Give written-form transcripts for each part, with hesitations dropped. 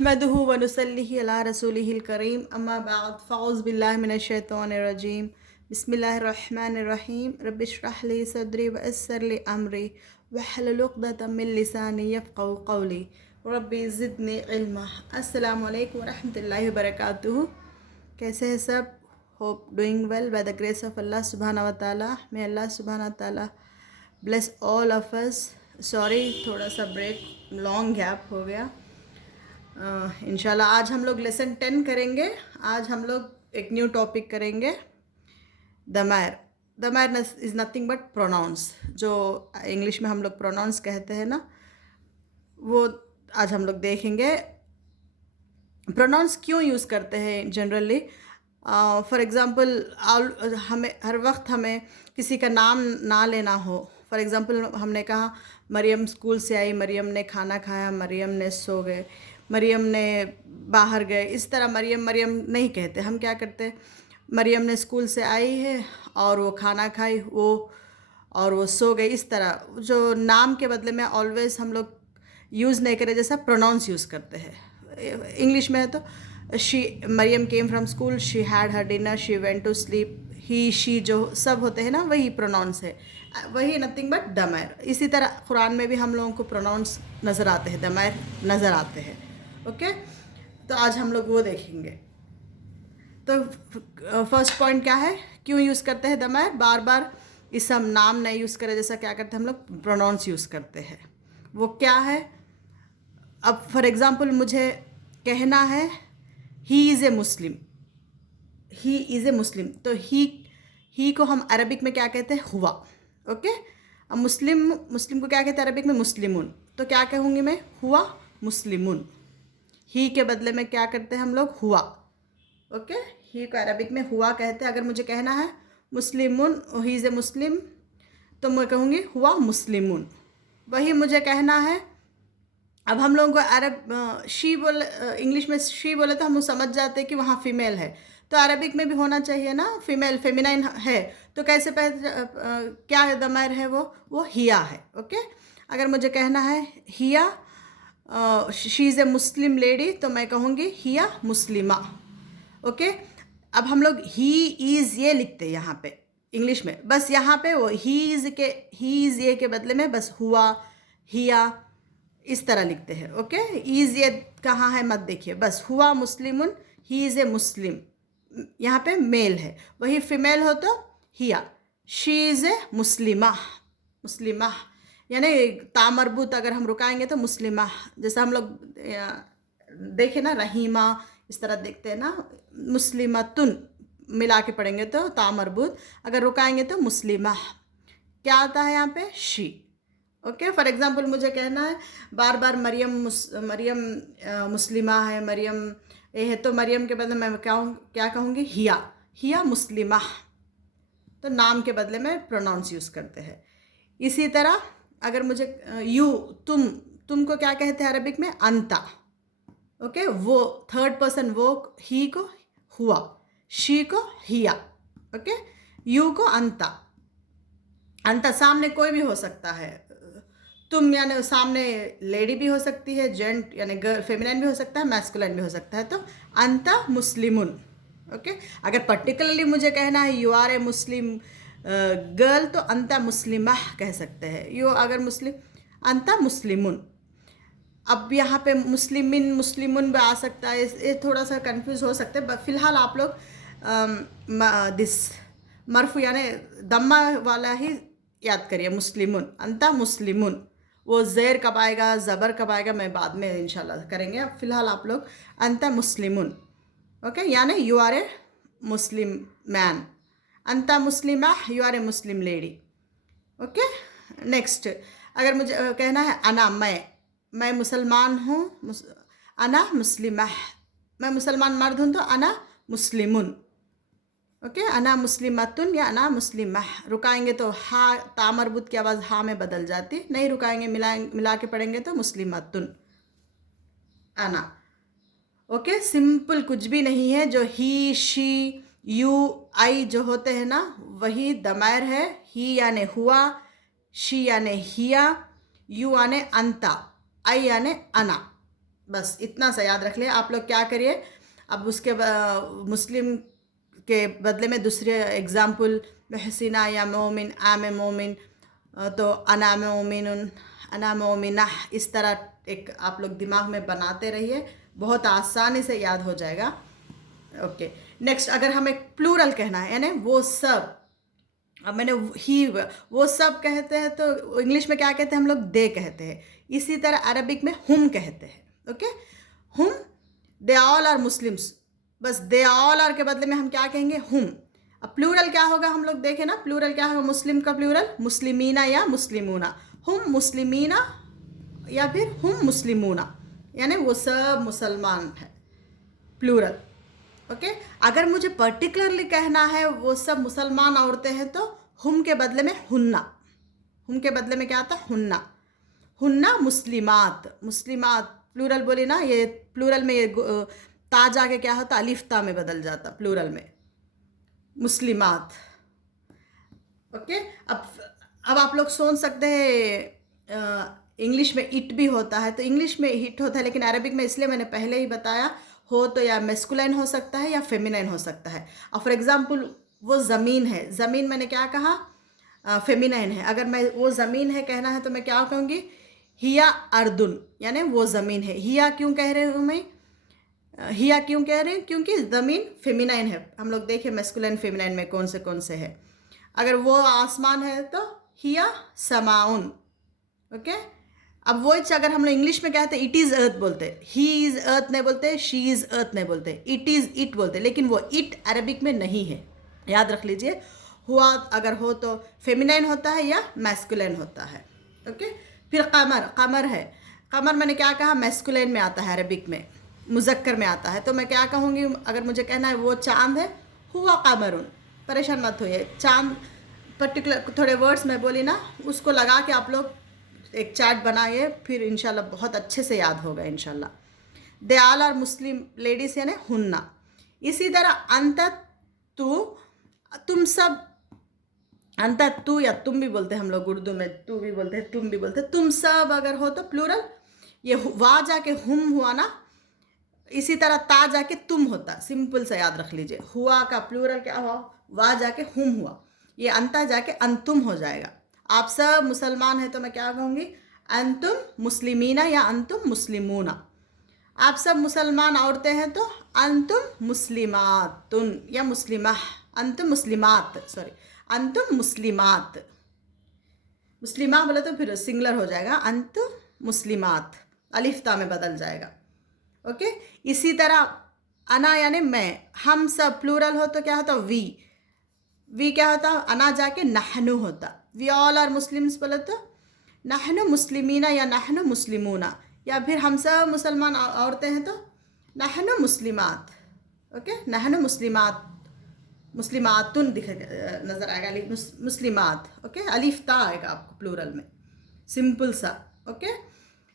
नहमदुहु व नुसल्लिहि अला रसूलिहिल करीम अम्मा बाद फ़औज़ु बिल्लाहि मिनश शैतानिर रजीम बिस्मिल्लाहिर रहमानिर रहीम रब्बिश्रह ली सदरी व यस्सिर ली अमरी वहलुल उक़दतम मिन लिसानी यफ़क़हू क़ौली रब्बी ज़िदनी इल्मा। अस्सलामु अलैकुम व रहमतुल्लाहि व बरकातुहू। कैसे हैं सब? Hope doing well by the grace of Allah सुब्हाना व तआला। मे अल्लाह सुब्हाना व तआला bless all of us. Sorry, थोड़ा सा ब्रेक, लॉन्ग गैप हो गया। इंशाल्लाह आज हम लोग लेसन 10 करेंगे। आज हम लोग एक न्यू टॉपिक करेंगे, दमायर। दमायर इज़ नथिंग बट प्रोनाउंस, जो इंग्लिश में हम लोग प्रोनाउंस कहते हैं ना, वो आज हम लोग देखेंगे। प्रोनाउंस क्यों यूज़ करते हैं जनरली? फॉर एग्ज़ाम्पल हमें हर वक्त हमें किसी का नाम ना लेना हो। फॉर एग्ज़ाम्पल हमने कहा मरियम स्कूल से आई, मरियम ने खाना खाया, मरियम ने सो गए, मरियम ने बाहर गए। इस तरह मरियम मरियम नहीं कहते। हम क्या करते, मरियम ने स्कूल से आई है और वो खाना खाई, वो सो गई। इस तरह जो नाम के बदले में ऑलवेज हम लोग यूज़ नहीं करें, जैसा प्रोनाउंस यूज़ करते हैं। इंग्लिश में है तो Mariam came from school, she had her dinner, she went to sleep, he she जो सब होते हैं ना, वही प्रोनाउंस है, वही नथिंग बट दमायर। इसी तरह कुरान में भी हम लोगों को प्रोनाउंस नज़र आते हैं, दमायर नज़र आते हैं। ओके, तो आज हम लोग वो देखेंगे। तो फर्स्ट पॉइंट क्या है, क्यों यूज़ करते हैं दमायर? बार बार इस हम नाम नहीं यूज़ करें, जैसा क्या करते हैं हम लोग प्रोनाउंस यूज़ करते हैं। वो क्या है? अब फॉर एग्ज़ाम्पल मुझे कहना है he is a Muslim, he is a मुस्लिम, तो ही को हम अरबिक में क्या कहते हैं? हुआ। ओके, अब मुस्लिम को क्या कहते हैं अरबिक में? मुस्लिमुन। तो क्या कहूँगी मैं? हुआ मुस्लिमुन। ही के बदले में क्या करते हैं हम लोग? हुआ। ओके, ही को अरबिक में हुआ कहते हैं। अगर मुझे कहना है मुस्लिमुन, ही इज़ ए मुस्लिम, तो मैं कहूँगी हुआ मुस्लिमुन। वही मुझे कहना है, अब हम लोगों को अरब शी बोले, इंग्लिश में शी बोले तो हम समझ जाते हैं कि वहाँ फीमेल है, तो अरबिक में भी होना चाहिए ना, फीमेल फेमिनाइन है। तो कैसे क्या दमायर है? वो हिया है। ओके, अगर मुझे कहना है हिया she is a Muslim lady, तो मैं कहूँगी हिया मुस्लिमा। ओके, अब हम लोग ही इज़ ये लिखते हैं यहाँ पे इंग्लिश में, बस यहाँ पे वो ही इज़ ये के बदले में बस हुआ, हिया इस तरह लिखते हैं। ओके, इज़ ये कहाँ है मत देखिए, बस हुआ मुस्लिमुन, ही इज़ ए मुस्लिम, यहाँ पे मेल है। वही फीमेल हो तो हिया, शी इज़ ए मुस्लिमा। मुस्लिमा यानी तामरबूत अगर हम रुकाएंगे तो मुस्लिमा, जैसा हम लोग देखे ना रहीमा, इस तरह देखते हैं ना, मुस्लिमतुन मिला के पढ़ेंगे तो तामरबूत, अगर रुकाएंगे तो मुस्लिमा। क्या आता है यहाँ पे? शी। ओके, फॉर एग्ज़ाम्पल मुझे कहना है बार बार मरियम मुस्लिमा है, मरियम ये है, तो मरियम के बदले मैं क्या कहूँगी? हिया मुस्लिमा। तो नाम के बदले में प्रोनाउंस यूज़ करते हैं। इसी तरह अगर मुझे तुमको क्या कहते हैं अरबिक में? अंता। ओके, वो थर्ड पर्सन, वो ही को हुआ, शी को हिया। ओके, यू को अंता। अंता सामने कोई भी हो सकता है, तुम यानी सामने लेडी भी हो सकती है, जेंट यानी गर्ल फेमिनाइन भी हो सकता है, मैस्कुलाइन भी हो सकता है, तो अंता मुस्लिमुन। ओके, अगर पर्टिकुलरली मुझे कहना है you are a Muslim girl, तो अंता मुस्लिमा कह सकते हैं। यू अगर मुस्लिम, अंता मुस्लिमुन। अब यहाँ पे मुस्लिमुन भी आ सकता है, ये थोड़ा सा कंफ्यूज हो सकते हैं। फ़िलहाल आप लोग दिस मरफू यानी दम्मा वाला ही याद करिए, मुस्लिमुन, अंता मुस्लिमुन। वो ज़ेर कब आएगा, ज़बर कब आएगा, मैं बाद में इंशाल्लाह करेंगे। अब फ़िलहाल आप लोग अंता मुस्लिमुन। ओके, यानी you are a Muslim man, अंता मुस्लिमा, you are a Muslim lady. Okay, next अगर मुझे कहना है अना मैं मुसलमान हूँ, अना मुस्लिमा, मैं मुसलमान मर्द हूँ तो अना मुस्लिमुन। ओके, अना मुस्लिमतुन या अना मुस्लिमा। रुकाएंगे तो हा, तामरबूत की आवाज़ हा में बदल जाती, नहीं रुकाएंगे, मिला के पढ़ेंगे तो मुस्लिमतुन, अना। ओके, सिंपल, कुछ भी नहीं है। जो ही, शी, यू, आई जो होते हैं ना, वही दमायर है। ही यानी हुआ, शी यानी हिया, यू यानी अंता, आई यानी अना। बस इतना सा याद रख लिया। आप लोग क्या करिए, अब उसके मुस्लिम के बदले में दूसरे एग्जाम्पल महसिना या मोमिन, आम मोमिन, तो अना मोमिन, अना मोमिना, इस तरह एक आप लोग दिमाग में बनाते रहिए, बहुत आसानी से याद हो जाएगा। ओके, नेक्स्ट अगर हमें प्लूरल कहना है यानी वो सब, अब मैंने ही वो सब कहते हैं तो इंग्लिश में क्या कहते हैं हम लोग, दे कहते हैं। इसी तरह अरबिक में हम कहते हैं। ओके, हम, दे ऑल आर मुस्लिम्स, बस दे ऑल आर के बदले में हम क्या कहेंगे, हम। अब प्लूरल क्या होगा हम लोग देखें ना, प्लूरल क्या होगा, मुस्लिम का प्लूरल मुस्लिमीना या मुस्लिमूना, हम मुस्लिमीना या फिर हम मुस्लिमूना, यानी वो सब मुसलमान है, प्लूरल। ओके, अगर मुझे पर्टिकुलरली कहना है वो सब मुसलमान औरतें हैं तो हम के बदले में हुन्ना, हम के बदले में क्या आता है, हुन्ना, हुन्ना मुस्लिमात, मुस्लिमात प्लूरल बोली ना, ये प्लूरल में ये ता जाके क्या होता, अलिफ्ता में बदल जाता प्लूरल में, मुस्लिमात। ओके, अब आप लोग सोच सकते हैं इंग्लिश में इट भी होता है, तो इंग्लिश में हिट होता है, लेकिन अरबिक में इसलिए मैंने पहले ही बताया, हो तो या मेस्कुलाइन हो सकता है या फेमिनाइन हो सकता है। और फॉर एग्जांपल वो ज़मीन है, ज़मीन मैंने क्या कहा, फेमिनाइन है। अगर मैं वो ज़मीन है कहना है तो मैं क्या कहूँगी, हिया अर्दुन, यानी वो ज़मीन है। हिया क्यों कह रहे हूँ मैं, हिया क्यों कह रहे हैं, क्योंकि ज़मीन फेमिनाइन है। हम लोग देखें मेस्कुलाइन फेमिनाइन में कौन से है। अगर वो आसमान है तो हिया समाउन। ओके, अब वो अगर हम लोग इंग्लिश में कहते हैं इट इज़ अर्थ बोलते, ही इज़ अर्थ नहीं बोलते, शी इज़ अर्थ नहीं बोलते, इट इज़ इट बोलते, लेकिन वो इट अरबिक में नहीं है, याद रख लीजिए। हुआ अगर हो तो फेमिनाइन होता है या मैस्कुलाइन होता है। ओके, फिर कमर, कमर है, कमर मैंने क्या कहा, मैस्कुलाइन में आता है, अरबिक में मुज़क्कर में आता है, तो मैं क्या कहूँगी, अगर मुझे कहना है वो चांद है, हुआ कमरुन, परेशान मत होइए, चांद पर्टिकुलर थोड़े वर्ड्स मैं बोली ना, उसको लगा के आप लोग एक चार्ट बनाइए, फिर इंशाल्लाह बहुत अच्छे से याद होगा इंशाल्लाह। They all are Muslim ladies यानी हुन्ना। इसी तरह अंत तू, तुम सब, अंत तू या तुम भी बोलते हैं हम लोग उर्दू में, तू भी बोलते हैं, तुम भी बोलते हैं, तुम सब अगर हो तो प्लूरल, ये वाह जाके हम हुआ ना, इसी तरह ता जाके तुम होता, सिंपल से याद रख लीजिए। हुआ का प्लूरल क्या हुआ, वाह जाके हम हुआ, ये अंता जाके अंतुम हो जाएगा। आप सब मुसलमान हैं तो मैं क्या कहूँगी, अंतुम मुस्लिमीना या अंतुम मुस्लिमूना। आप सब मुसलमान औरतें हैं तो अंतुम मुस्लिमातुन या मुस्लिमा, अंतुम मुस्लिमात, सॉरी अंतुम मुस्लिमात, मुस्लिमा बोले तो फिर सिंगुलर हो जाएगा, अंतुम मुस्लिमात, अलिफ्ता में बदल जाएगा। ओके, इसी तरह अना यानी मैं, हम सब प्लूरल हो तो क्या होता, वी क्या होता, अना जाके नहनु होता, वी ऑल आर मुस्लिम्स बोले तो नहनु मुस्लिमीना या नहनु मुस्लिमूना, या फिर हम सब मुसलमान औरतें हैं तो नहनु मुस्लिमात। ओके, नहनु मुस्लिमात, मुस्लिमातुन दिखे नज़र आएगा, मुस्लिमात। ओके, अलिफ्ता आएगा आपको प्लूरल में, सिंपल सा। ओके,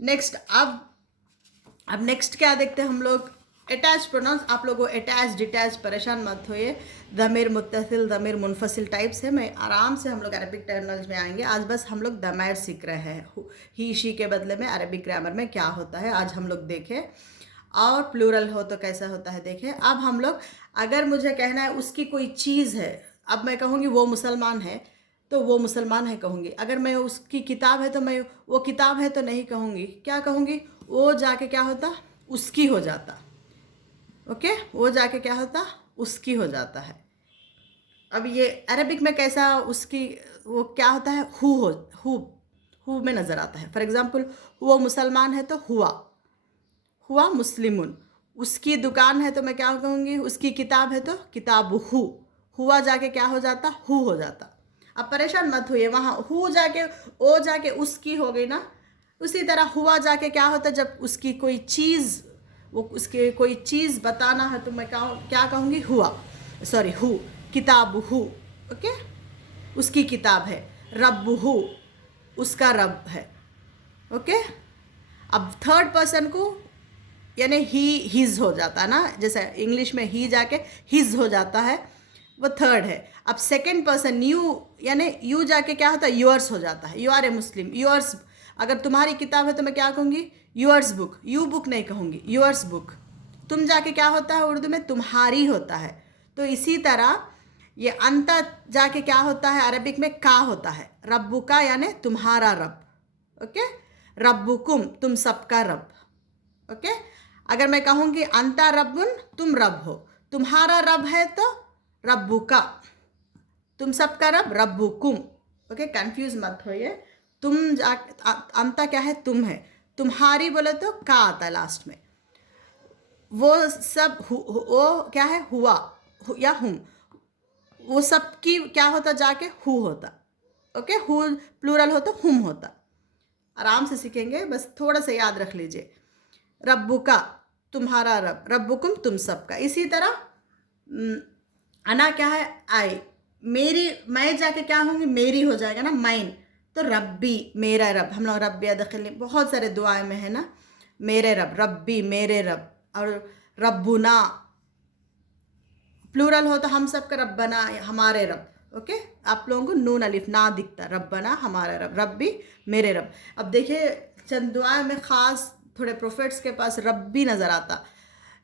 नेक्स्ट अब नेक्स्ट क्या देखते हैं हम लोग, अटैच प्रोनाउंस। आप लोगों को अटैच डिटैच परेशान मत होइए, ज़मीर मुत्तसिल ज़मीर मुनफसिल टाइप्स है, मैं आराम से हम लोग अरबिक टर्मिनल्स में आएंगे। आज बस हम लोग दमायर सीख रहे हैं, ही शी के बदले में अरबिक ग्रामर में क्या होता है आज हम लोग देखें, और प्लूरल हो तो कैसा होता है देखें। अब हम लोग अगर मुझे कहना है उसकी कोई चीज़ है, अब मैं कहूँगी वो मुसलमान है तो वो मुसलमान है कहूँगी। अगर मैं उसकी किताब है तो मैं वो किताब है तो नहीं कहूँगी, क्या कहूँगी, वो जाके क्या होता, उसकी हो जाता। ओके, वो जाके क्या होता, उसकी हो जाता है। अब ये अरबिक में कैसा उसकी, वो क्या होता है, हु में नज़र आता है। फॉर एग्जांपल वो मुसलमान है तो हुआ मुस्लिमुन, उसकी दुकान है तो मैं क्या कहूँगी, उसकी किताब है तो किताबुहु, हुआ जाके क्या हो जाता, हु हो जाता। अब परेशान मत होइए, वहाँ हु जाके ओ जाके उसकी हो गई ना, उसी तरह हुआ जाके क्या होता, जब उसकी कोई चीज़, वो उसके कोई चीज़ बताना है तो मैं क्या कहूँगी, हुआ, सॉरी हु, किताबुहु। ओके, उसकी किताब है, रब्बुहु, उसका रब है। ओके, अब थर्ड पर्सन को यानी ही हिज हो जाता है ना, जैसे इंग्लिश में ही जाके हिज हो जाता है, वो थर्ड है। अब सेकंड पर्सन यू यानी यू जाके क्या होता है, योर्स हो जाता है, you are a Muslim, yours. अगर तुम्हारी किताब है तो मैं क्या कहूँगी, योर्स बुक, यू बुक नहीं कहूँगी, योर्स बुक। तुम जाके क्या होता है उर्दू में, तुम्हारी होता है। तो इसी तरह ये अंत जाके क्या होता है, अरबिक में का होता है, रब्बुका यानी तुम्हारा रब, ओके। रब्बुकुम तुम सबका रब, ओके। अगर मैं कहूँगी अंता रब्बुन, तुम रब हो, तुम्हारा रब है तो रब्बुका, तुम सबका रब रब्बुकुम, ओके। कंफ्यूज मत होइए। तुम जा अंता क्या है, तुम है, तुम्हारी बोले तो का आता है लास्ट में। वो सब वो क्या है, हुआ या हुम, वो सब की क्या होता जाके हु होता, ओके। हु प्लूरल हो तो हुम होता। आराम से सीखेंगे, बस थोड़ा सा याद रख लीजिए। रब्बुका तुम्हारा रब, रब्बुकुम तुम सबका। इसी तरह अना क्या है, आई, मेरी, मैं जाके क्या होंगी, मेरी हो जाएगा ना, माइन। तो रब्बी मेरा रब, हम लोग रब्बी अदखिल बहुत सारे दुआएं में है ना, मेरे रब, रब्बी मेरे रब। और रब्बुना प्लूरल हो तो हम सबका रब्बना हमारे रब, ओके। आप लोगों को नून अलिफ ना दिखता, रब्बना हमारा रब, रब्बी मेरे रब। अब देखिए चंद दुआएं में ख़ास थोड़े प्रोफेट्स के पास रब्बी नज़र आता।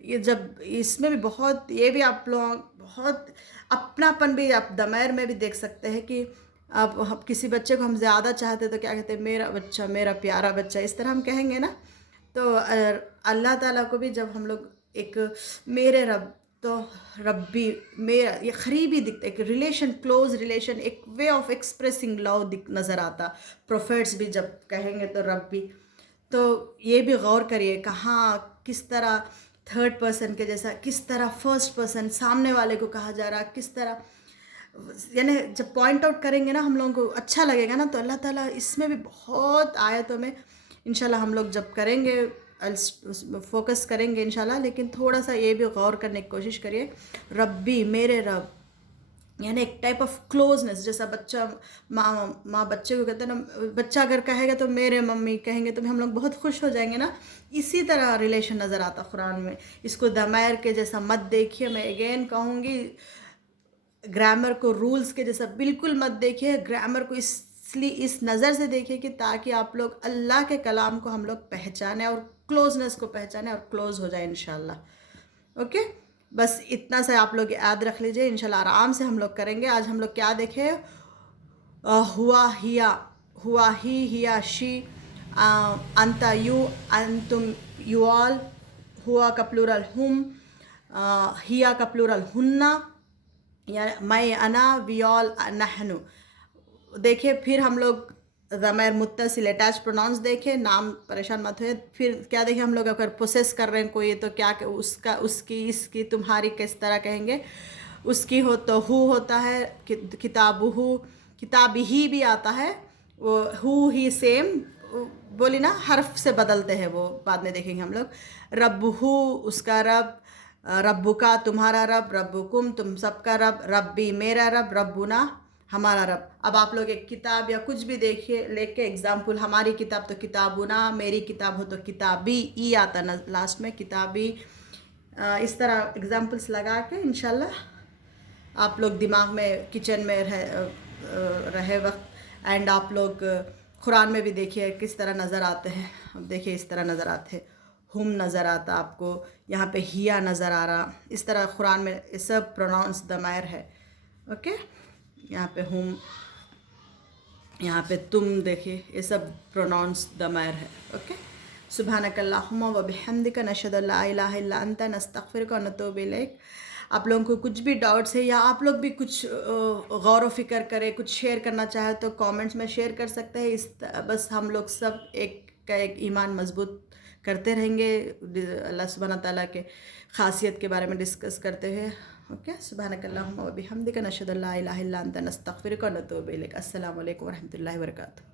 ये जब इसमें भी बहुत, ये भी आप लोग बहुत अपनापन भी आप दमैर में भी देख सकते हैं कि आप किसी बच्चे को हम ज़्यादा चाहते तो क्या कहते हैं, मेरा बच्चा, मेरा प्यारा बच्चा, इस तरह हम कहेंगे ना। तो अल्लाह ताला को भी जब हम लोग एक मेरे रब, तो रब्बी मेरा, ये करीबी दिखता, एक रिलेशन, क्लोज रिलेशन, एक वे ऑफ एक्सप्रेसिंग लव नज़र आता। प्रोफेट्स भी जब कहेंगे तो रब्बी। तो ये भी गौर करिए कहाँ किस तरह थर्ड पर्सन के जैसा, किस तरह फर्स्ट पर्सन सामने वाले को कहा जा रहा, किस तरह, यानी जब पॉइंट आउट करेंगे ना हम लोगों को अच्छा लगेगा ना। तो अल्लाह ताला इसमें भी बहुत आयतों में इंशाल्लाह हम लोग जब करेंगे फोकस करेंगे इंशाल्लाह। लेकिन थोड़ा सा ये भी गौर करने की कोशिश करिए, रब्बी मेरे रब, यानी एक टाइप ऑफ क्लोजनेस। जैसा बच्चा माँ बच्चे को कहते हैं ना, बच्चा अगर कहेगा तो मेरे मम्मी कहेंगे तो हम लोग बहुत खुश हो जाएंगे ना। इसी तरह रिलेशन नज़र आता कुरान में। इसको दमैर के जैसा मत देखिए, मैं अगेन कहूँगी, ग्रामर को रूल्स के जैसा बिल्कुल मत देखिए। ग्रामर को इसलिए इस नज़र से देखिए कि ताकि आप लोग अल्लाह के कलाम को हम लोग पहचाने और क्लोजनेस को पहचाने और क्लोज हो जाए इंशाल्लाह, ओके। बस इतना सा आप लोग याद रख लीजिए, इंशाल्लाह आराम से हम लोग करेंगे। आज हम लोग क्या देखे, हुआ हिया, हुआ ही हिया शी, अंता यू, अंतुम यू ऑल, हुआ का प्लूरल हुम, हिया का प्लूरल हुन्ना, या मैं अना, वी ऑल नहनु। देखिए फिर हम लोग ज़मीर मुत्तसिल अटैच प्रोनाउंस देखे, नाम परेशान मत हुए। फिर क्या देखें हम लोग, अगर प्रोसेस कर रहे हैं कोई तो क्या उसका, उसकी, इसकी, तुम्हारी किस तरह कहेंगे। उसकी हो तो हु होता है, किताबुहु, किताबिही भी आता है, वो हु ही सेम बोली ना, हर्फ से बदलते हैं वो, बाद में देखेंगे हम लोग। रब्बुहु उसका रब, रब्बुका तुम्हारा रब, रब्बुकुम तुम सबका रब, रब्बी मेरा रब, रब्बुना हमारा रब। अब आप लोग एक किताब या कुछ भी देखिए लेके, एग्जाम्पल हमारी किताब तो किताबुना, मेरी किताब हो तो किताबी, ई आता ना लास्ट में, किताबी। इस तरह एग्जाम्पल्स लगा के इंशाल्लाह आप लोग दिमाग में किचन में रहे वक्त, एंड आप लोग कुरान में भी देखिए किस तरह नज़र आते हैं। अब देखिए इस तरह नज़र आते हैं, हुम नज़र आता आपको, यहाँ पे हिया नज़र आ रहा। इस तरह कुरान में ये सब प्रोनाउंस दमायर है, ओके। यहाँ पे हुम, यहाँ पे तुम, देखिए ये सब प्रोनाउंस दमायर है, ओके। सुब्हानकल्लाहुम्मा व बिहम्दिका नशहदु अल्ला इलाहा इल्ला अंता नस्तगफिरुका व नतूबु इलैक। आप लोगों को कुछ भी डाउट्स है या आप लोग भी कुछ गौर व फिक्र करें, कुछ शेयर करना चाहे तो कमेंट्स में शेयर कर सकते हैं। बस हम लोग सब एक का एक ईमान मजबूत करते रहेंगे, अल्लाह सुब्हान ताला के खासियत के बारे में डिस्कस करते हुए, ओके। सुब्हानकल्लाहुम्मा व बिहम्दिका नशहदु अल्ला इलाहा इल्ला अंता नस्तगफिरुका व नतूबु इलैक। अस्सलामु अलैकुम व रहमतुल्लाहि व बरकातुहू।